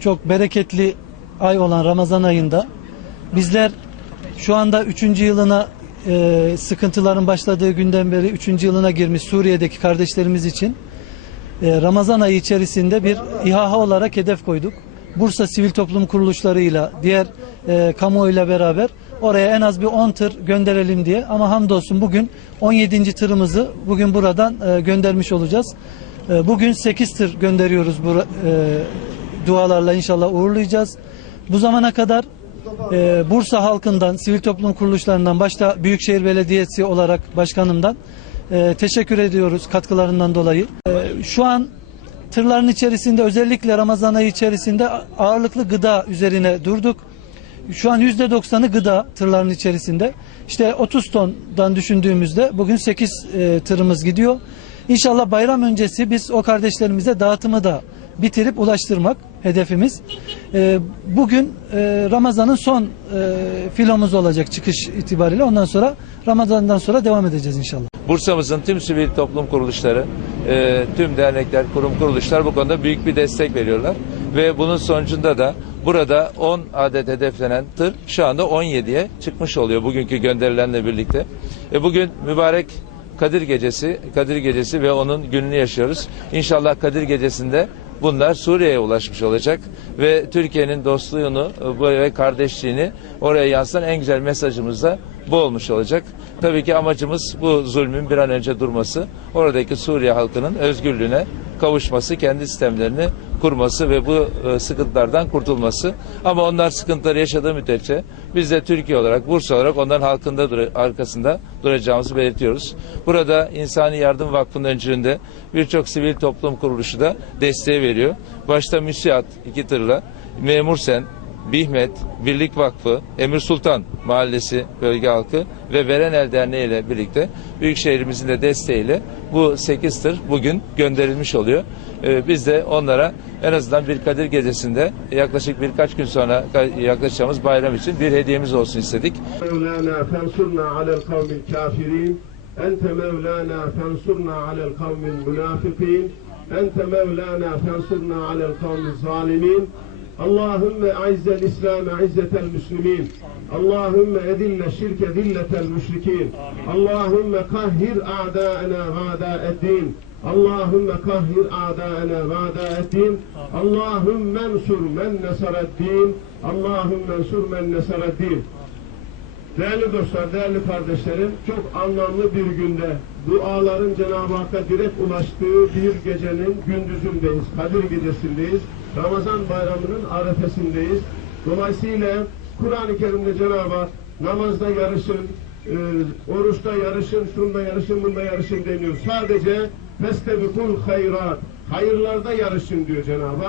çok bereketli ay olan Ramazan ayında bizler şu anda 3. yılına sıkıntıların başladığı günden beri 3. yılına girmiş Suriye'deki kardeşlerimiz için Ramazan ayı içerisinde bir İHA olarak hedef koyduk. Bursa Sivil Toplum Kuruluşlarıyla, diğer kamuoyuyla beraber oraya en az bir 10 tır gönderelim diye. Ama hamdolsun bugün 17. tırımızı bugün buradan göndermiş olacağız. Bugün 8 tır gönderiyoruz. Dualarla inşallah uğurlayacağız. Bu zamana kadar Bursa halkından, sivil toplum kuruluşlarından, başta Büyükşehir Belediyesi olarak başkanımdan teşekkür ediyoruz katkılarından dolayı. Şu an tırların içerisinde, özellikle Ramazan ayı içerisinde ağırlıklı gıda üzerine durduk. Şu an %90'ı gıda tırların içerisinde. İşte 30 tondan düşündüğümüzde bugün 8 tırımız gidiyor. İnşallah bayram öncesi biz o kardeşlerimize dağıtımı da bitirip ulaştırmak hedefimiz. Bugün Ramazan'ın son filomuz olacak çıkış itibariyle. Ondan sonra Ramazan'dan sonra devam edeceğiz inşallah. Bursa'mızın tüm sivil toplum kuruluşları, tüm dernekler, kurum kuruluşlar bu konuda büyük bir destek veriyorlar. Ve bunun sonucunda da burada 10 adet hedeflenen tır şu anda 17'ye çıkmış oluyor bugünkü gönderilenle birlikte. Bugün mübarek Kadir Gecesi ve onun gününü yaşıyoruz. İnşallah Kadir Gecesi'nde bunlar Suriye'ye ulaşmış olacak ve Türkiye'nin dostluğunu ve kardeşliğini oraya yansıtan en güzel mesajımız da bu olmuş olacak. Tabii ki amacımız bu zulmün bir an önce durması, oradaki Suriye halkının özgürlüğüne kavuşması, kendi sistemlerini kurması ve bu sıkıntılardan kurtulması. Ama onlar sıkıntıları yaşadığı müddetçe biz de Türkiye olarak, Bursa olarak onların arkasında duracağımızı belirtiyoruz. Burada İnsani Yardım Vakfı'nın öncülüğünde birçok sivil toplum kuruluşu da desteği veriyor. Başta Müsiat 2 tırla, Memursen, Bihmet, Birlik Vakfı, Emir Sultan Mahallesi bölge halkı ve Verenel Derneği ile birlikte Büyükşehirimizin de desteğiyle bu 8 tır bugün gönderilmiş oluyor. Biz de onlara en azından bir Kadir Gecesi'nde yaklaşık birkaç gün sonra yaklaşacağımız bayram için bir hediyemiz olsun istedik. Mevlana fensurna alel kavmil kafirin, ente Mevlana fensurna alel kavmil münafikin, ente Mevlana fensurna alel kavmil zalimin. Allahümme aizel İslam'e izzetel müslimin. Allahümme edille şirke dilletel müşrikin. Allahümme kahhir a'dâena gâdâ'eddin. Allahümme kahhir a'dâena gâdâ'eddin. Allahümme ensur men nesareddin. Allahümme ensur men nesareddin. Değerli dostlar, değerli kardeşlerim, çok anlamlı bir günde duaların Cenab-ı Hakk'a direkt ulaştığı bir gecenin gündüzündeyiz, Kadir Gecesi'ndeyiz. Ramazan bayramının arefesindeyiz. Dolayısıyla Kur'an-ı Kerim'de Cenab-ı Hak namazda yarışın, oruçta yarışın, şunda yarışın, bunda yarışın deniyor. Sadece festebikul hayrat, hayırlarda yarışın diyor Cenab-ı Hak.